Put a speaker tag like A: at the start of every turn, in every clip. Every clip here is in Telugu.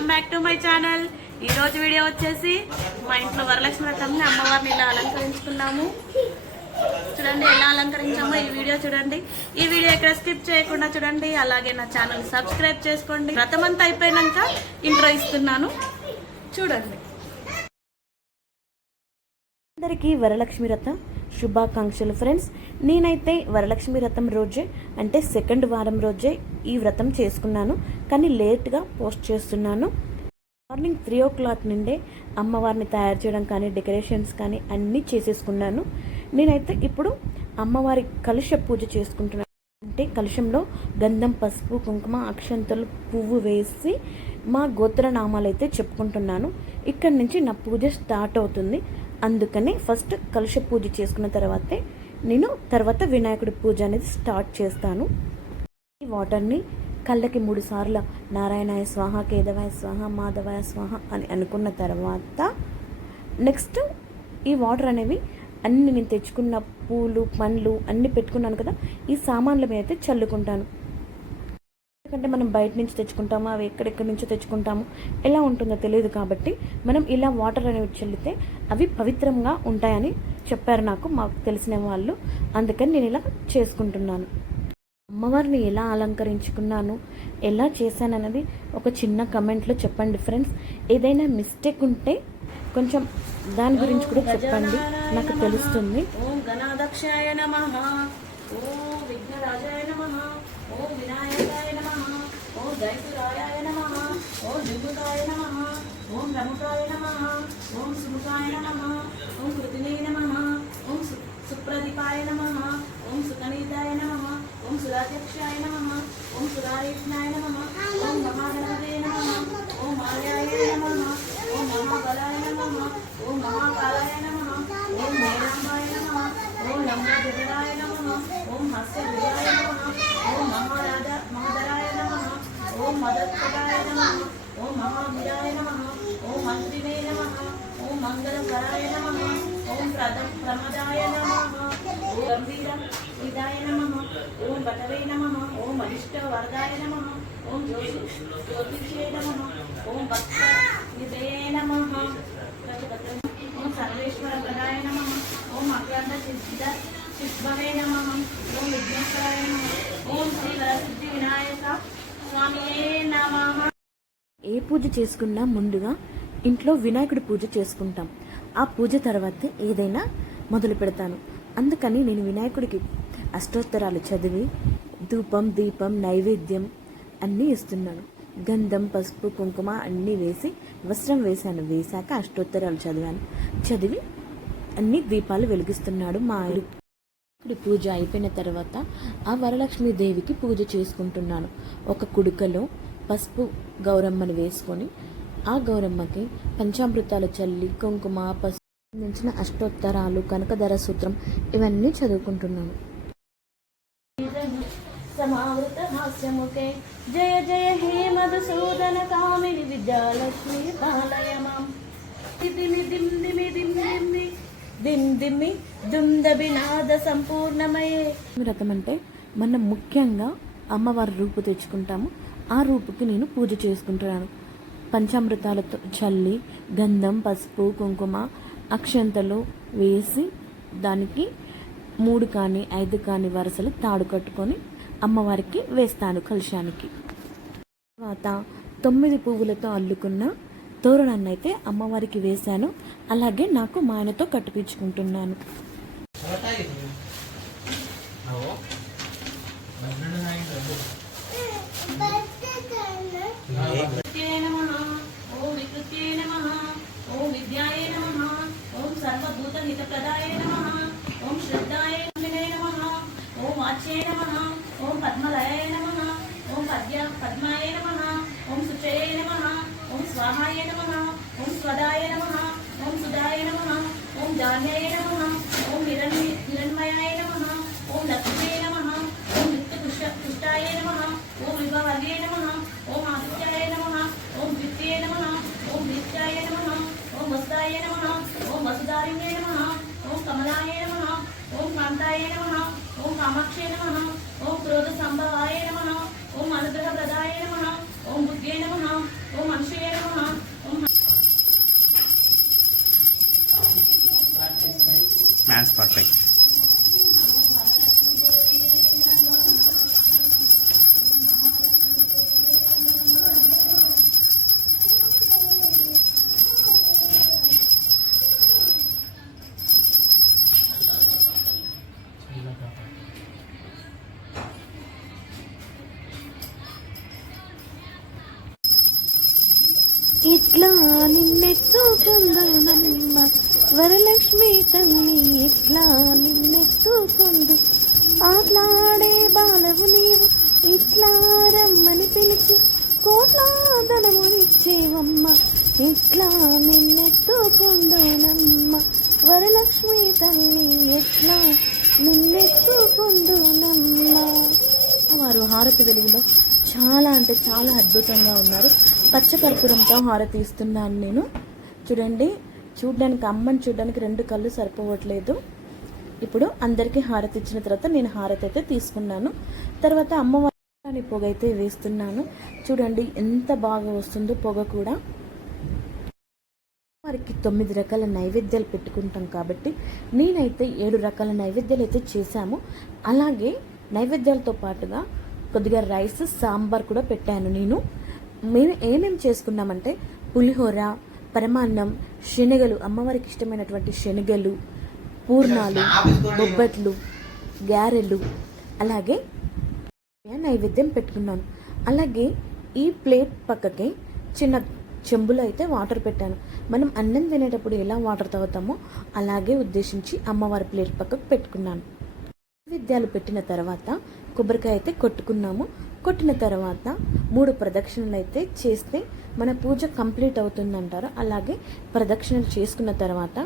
A: Welcome back to my channel. ఈ రోజు వీడియో వచ్చేసి మా ఇంట్లో వరలక్ష్మి వ్రతంని అమ్మవారిని ఇలా అలంకరించుకున్నాము. చూడండి ఎలా అలంకరించామో ఈ వీడియో చూడండి. ఈ వీడియో ఇక్కడ స్కిప్ చేయకుండా చూడండి. అలాగే నా ఛానల్ సబ్స్క్రైబ్ చేసుకోండి. వ్రతం అంతా అయిపోయినాక ఇంట్రో ఇస్తున్నాను. చూడండి. అందరికీ వరలక్ష్మి వ్రతం శుభాకాంక్షలు ఫ్రెండ్స్. నేనైతే వరలక్ష్మి వ్రతం రోజే అంటే సెకండ్ వారం రోజే ఈ వ్రతం చేసుకున్నాను. కానీ లేట్గా పోస్ట్ చేస్తున్నాను. మార్నింగ్ త్రీ ఓ క్లాక్ నుండే అమ్మవారిని తయారు చేయడం కానీ డెకరేషన్స్ కానీ అన్నీ చేసేసుకున్నాను. నేనైతే ఇప్పుడు అమ్మవారి కలుష పూజ చేసుకుంటున్నాను అంటే కలుషంలో గంధం పసుపు కుంకుమ అక్షంతలు పువ్వు వేసి మా గోత్రనామాలు అయితే చెప్పుకుంటున్నాను. ఇక్కడ నుంచి నా పూజ స్టార్ట్ అవుతుంది. అందుకనే ఫస్ట్ కలుష పూజ చేసుకున్న తర్వాతే నేను తర్వాత వినాయకుడి పూజ అనేది స్టార్ట్ చేస్తాను. వాటర్ని కళ్ళకి మూడు సార్లు నారాయణాయ స్వాహ కేదవాయ స్వాహ మాధవాయ స్వాహ అని అనుకున్న తర్వాత నెక్స్ట్ ఈ వాటర్ అనేవి అన్ని నేను తెచ్చుకున్న పూలు పండ్లు అన్ని పెట్టుకున్నాను కదా ఈ సామాన్ల మీద అయితే చల్లుకుంటాను. ఎందుకంటే మనం బయట నుంచి తెచ్చుకుంటాము అవి ఎక్కడెక్కడి నుంచో తెచ్చుకుంటాము ఎలా ఉంటుందో తెలియదు కాబట్టి మనం ఇలా వాటర్ అనేవి చల్లితే అవి పవిత్రంగా ఉంటాయని చెప్పారు నాకు మాకు తెలిసిన వాళ్ళు. అందుకని నేను ఇలా చేసుకుంటున్నాను. అమ్మవారిని ఎలా అలంకరించుకున్నాను ఎలా చేశాననేది ఒక చిన్న కమెంట్లో చెప్పండి ఫ్రెండ్స్. ఏదైనా మిస్టేక్ ఉంటే కొంచెం దాని గురించి కూడా చెప్పండి. నాకు తెలుస్తుంది. ఓం గణాదక్షాయ నమ. ఓం విఘ్నరాజాయ నమ. ఓం వినాయకాయ నమ. ఓం దైతురాయాయ నమ. ఓం నమ. ఓం రముకాయ నమ. ఓం సుముఖాయ నమ ఓం కృతినే నమ ఓం సు- సుప్రదీపాయ నమ ఓం సుకనీతాయ నమ ఓం నమ ఓం సురారేష్ణాయ నమ ఓం మహాగణపతే నమ ఓం మాయాయ నమ ఓం మహాబలాయ నమ ఓం మహాకాలాయ నమ ఓం మేరాంబాయ నమ ఓం లంబోదరాయ నమ ఓం హస్యవిజయాయ నమ ఓం మహారాజ మహదరాయ నమ ఓం మదత్పదాయ నమ ఓం మహావీరాయ నమ ఓం మంత్రినే నమ ఓం మంగళకరాయ నమ ఓం ప్రదం ప్రమదాయ నమ ఓం గంభీర విదాయ నమ. ఓం భటవే నమ. ఓం అరిష్ట వరదాయ నమ. ఓం జ్యోతి జ్యోతిషే నమ. ఓం భక్త నిదయే నమ. ఓం సర్వేశ్వర ప్రదాయ నమ. ఓం అగ్రంథ సిద్ధ సిద్భవే నమ. ఓం విఘ్నేశ్వరాయ నమ. ఓం శ్రీ వరసిద్ధి వినాయక స్వామియే నమ. ఏ పూజ చేసుకున్నా ముందుగా ఇంట్లో వినాయకుడి పూజ చేసుకుంటాం. ఆ పూజ తర్వాత ఏదైనా మొదలు పెడతాను. అందుకని నేను వినాయకుడికి అష్టోత్తరాలు చదివి ధూపం దీపం నైవేద్యం అన్నీ ఇస్తున్నాను. గంధం పసుపు కుంకుమ అన్నీ వేసి వస్త్రం వేశాను. వేశాక అష్టోత్తరాలు చదివాను. చదివి అన్ని దీపాలు వెలిగిస్తున్నాడు మా ఇప్పుడు పూజ అయిపోయిన తర్వాత ఆ వరలక్ష్మి దేవికి పూజ చేసుకుంటున్నాను. ఒక కుడుకలో పసుపు గౌరమ్మను వేసుకొని ఆ గౌరమ్మకి పంచామృతాలు చల్లి కుంకుమ పసుపు సంబంధించిన అష్టోత్తరాలు కనకధర సూత్రం ఇవన్నీ చదువుకుంటున్నాను. సమావృత హాస్యముఖే జయ జయ హే మధుసూదన కామిని విద్యాలక్ష్మి పాలయ దిమి దిమ్ దిమి దిమ్ దిమ్మి దిమ్ దిమ్మి దుమ్ సంపూర్ణమయే. వ్రతం అంటే మనం ముఖ్యంగా అమ్మవారి రూపు తెచ్చుకుంటాము. ఆ రూపుకి నేను పూజ చేసుకుంటున్నాను. పంచామృతాలతో చల్లి గంధం పసుపు కుంకుమ అక్షంతలు వేసి దానికి మూడు కానీ ఐదు కానీ వరుసలు తాడు కట్టుకొని అమ్మవారికి వేస్తాను కలుషానికి. తర్వాత తొమ్మిది పువ్వులతో అల్లుకున్న తోరణాన్ని అయితే అమ్మవారికి వేశాను. అలాగే నాకు మా ఆయనతో కట్టిపించుకుంటున్నాను
B: వరలక్ష్మి తల్లి ఇట్లా నిన్నెత్తుకుందు ఆట్లాడే బాలవు నీవు ఇట్లా రమ్మని పిలిచి కోట్లాదనము ఇచ్చేవమ్మ ఇట్లా నిన్నెత్తుకుందునమ్మ వరలక్ష్మి తల్లి ఎట్లా నిన్నెత్తుకుందునమ్మ వారు హారతి వెలుగులో చాలా అంటే చాలా అద్భుతంగా ఉన్నారు. పచ్చకర్పూరంతో హారతి ఇస్తున్నాను నేను. చూడండి చూడడానికి అమ్మని చూడడానికి రెండు కళ్ళు సరిపోవట్లేదు. ఇప్పుడు అందరికీ హారతి ఇచ్చిన తర్వాత నేను హారతి అయితే తీసుకున్నాను. తర్వాత అమ్మవారి పొగ అయితే వేస్తున్నాను. చూడండి ఎంత బాగా వస్తుందో పొగ కూడా. వారికి తొమ్మిది రకాల నైవేద్యాలు పెట్టుకుంటాం కాబట్టి నేనైతే ఏడు రకాల నైవేద్యాలు అయితే చేశాము. అలాగే నైవేద్యాలతో పాటుగా కొద్దిగా రైస్ సాంబార్ కూడా పెట్టాను నేను. మేము ఏమేమి చేసుకున్నామంటే పులిహోర పరమాన్నం శనగలు అమ్మవారికి ఇష్టమైనటువంటి శనగలు పూర్ణాలు బొబ్బట్లు గారెలు అలాగే నైవేద్యం పెట్టుకున్నాను. అలాగే ఈ ప్లేట్ పక్కకి చిన్న చెంబులో అయితే వాటర్ పెట్టాను. మనం అన్నం తినేటప్పుడు ఎలా వాటర్ తాగుతామో అలాగే ఉద్దేశించి అమ్మవారి ప్లేట్ పక్కకు పెట్టుకున్నాను. నైవేద్యాలు పెట్టిన తర్వాత కొబ్బరికాయ అయితే కొట్టుకున్నాము. కొట్టిన తర్వాత మూడు ప్రదక్షిణలు అయితే చేస్తే మన పూజ కంప్లీట్ అవుతుందంటారు. అలాగే ప్రదక్షిణలు చేసుకున్న తర్వాత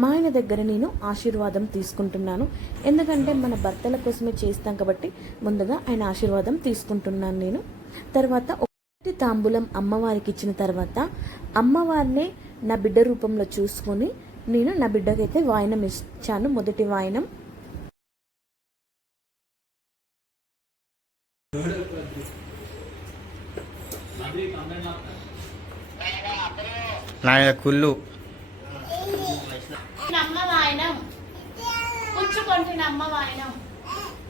B: మా ఆయన దగ్గర నేను ఆశీర్వాదం తీసుకుంటున్నాను. ఎందుకంటే మన భర్తల కోసమే చేస్తాం కాబట్టి ముందుగా ఆయన ఆశీర్వాదం తీసుకుంటున్నాను నేను. తర్వాత ఒకటి తాంబూలం అమ్మవారికి ఇచ్చిన తర్వాత అమ్మవారినే నా బిడ్డ రూపంలో చూసుకొని నేను నా బిడ్డకైతే వాయనం ఇచ్చాను. మొదటి వాయనం
C: నా మీద కుళ్ళు
A: అమ్మ వాయనం పుచ్చుకొంటిన అమ్మ వాయనం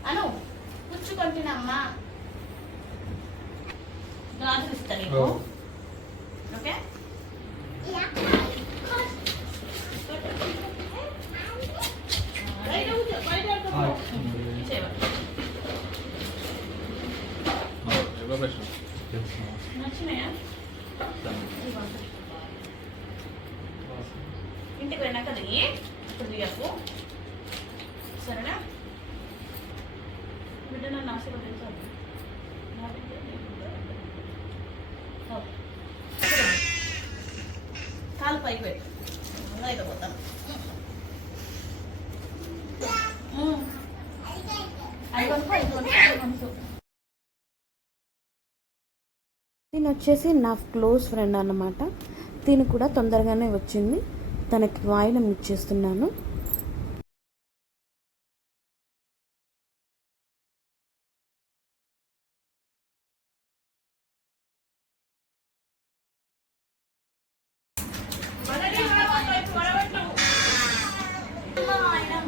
A: అను పుచ్చుకొంటినమ్మ గాజులు ఇస్తా నీకు ఓకే. నచ్చినాయా? ఇదిగోండి. ఇంటికి వెళ్ళాక ఇప్పుడు దిగకు సరేనా? బిడ్డ నన్ను ఆశీర్వదించాలి. కాలు పైకి పెట్టు. అయితే పోతాను.
B: తిను వచ్చేసి నా క్లోజ్ ఫ్రెండ్ అన్నమాట. తిను కూడా తొందరగానే వచ్చింది. తనకి వాయినం ఇచ్చేస్తున్నాను
A: వడవట్టు, ఇప్పుడు వడవట్టు. అమ్మ వాయనం.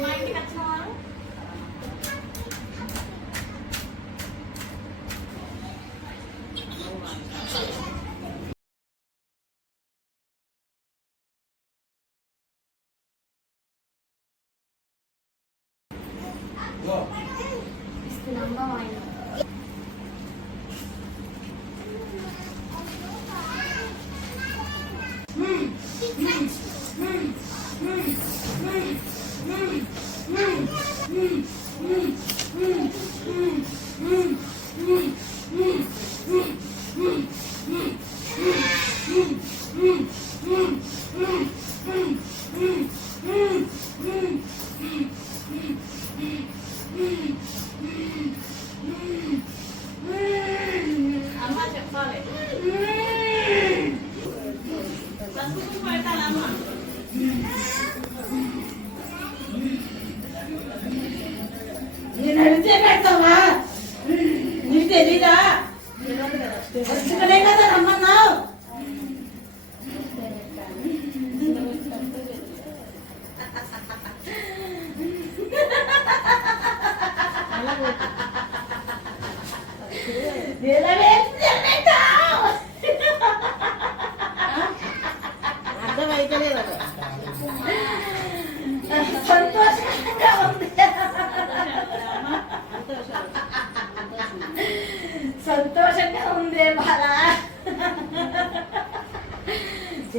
A: మా ఇంటికి వచ్చిన వారు అమ్మ చెప్పాలి పసుపు కుంకుమ పెట్టాలమ్మా
D: నేను అడిగితే పెడతావా నీకు తెలీదా వచ్చుకనే కదా రమ్మన్నావు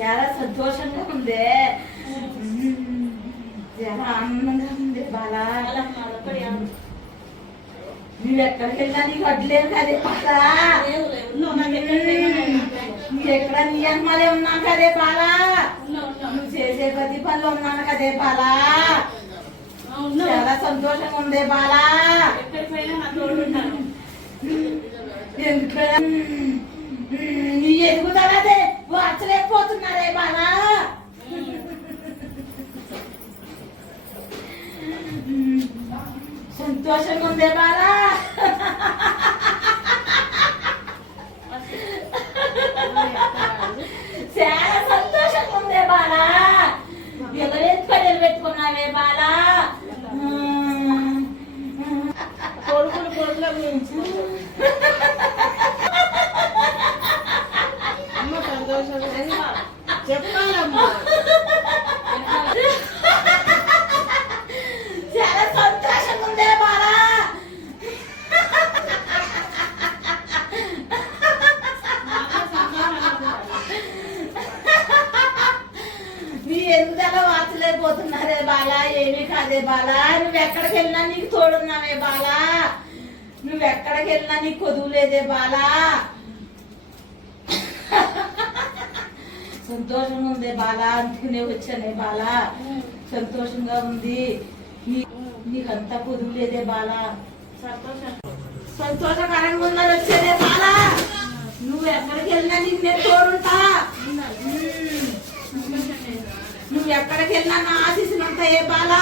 D: చాలా సంతోషంగా ఉంది. చాలా ఆనందంగా ఉంది బాలా.
A: అలా
D: నువ్వు ఎక్కడికి వెళ్ళినా నీకు వడ్లేదు కదే బాలా.
A: ఎక్కడ
D: నువ్వు ఎక్కడ నీ అమ్మలే ఉన్నా కదే బాలా. నువ్వు చేసే ప్రతి పనులు ఉన్నాను కదే బాలా. చాలా సంతోషంగా ఉంది బాలా. ఎందుకు నీ ఎదుగుదలదే సంతోషంగా ఉందే బాలా. చాలా సంతోషంగా ఉందే బాలా. ఎవరెత్తుకొని నిలబెట్టుకున్నావే బాలా?
A: కొడుకులు కొడుకుల గురించి
C: అమ్మ సంతోషంగా చెప్పాలమ్మా.
D: చాలా సంతోషంగా ఉందే బాలా. నీ వాచలేకపోతున్నారే బాలా ఏమీ కాదే బాలా. నువ్వు ఎక్కడికి వెళ్ళినా నీకు తోడున్నావే బాలా. నువ్వు ఎక్కడికి వెళ్ళినా నీకు కొదువులేదే బాలా. సంతోషంగా ఉందే బాలా అందుకునే వచ్చానే బాలా. సంతోషంగా ఉంది. నీకంతా కుదురులేదే బాలా.
A: సంతోషం
D: సంతోషకరంగా ఉన్నది వచ్చేదే బాలా. నువ్వు ఎక్కడికి వెళ్ళినా నీకు నేను తోడుంటా. నువ్వు ఎక్కడికి వెళ్ళినా నా ఆశీస్సులు ఉంటాయే బాలా?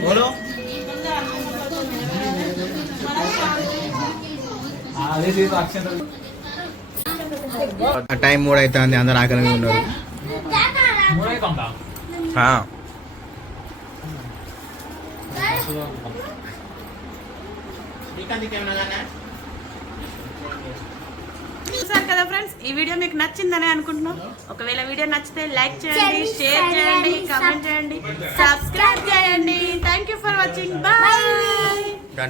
E: బోలో టైం మూడు అవుతుంది అందరు ఆకలిగా ఉన్నారు.
B: చూసారు కదా ఫ్రెండ్స్ ఈ వీడియో మీకు నచ్చిందని అనుకుంటున్నాం. ఒకవేళ వీడియో నచ్చితే లైక్ చేయండి షేర్ చేయండి కామెంట్ చేయండి సబ్స్క్రైబ్ చేయండి. Thank you for watching bye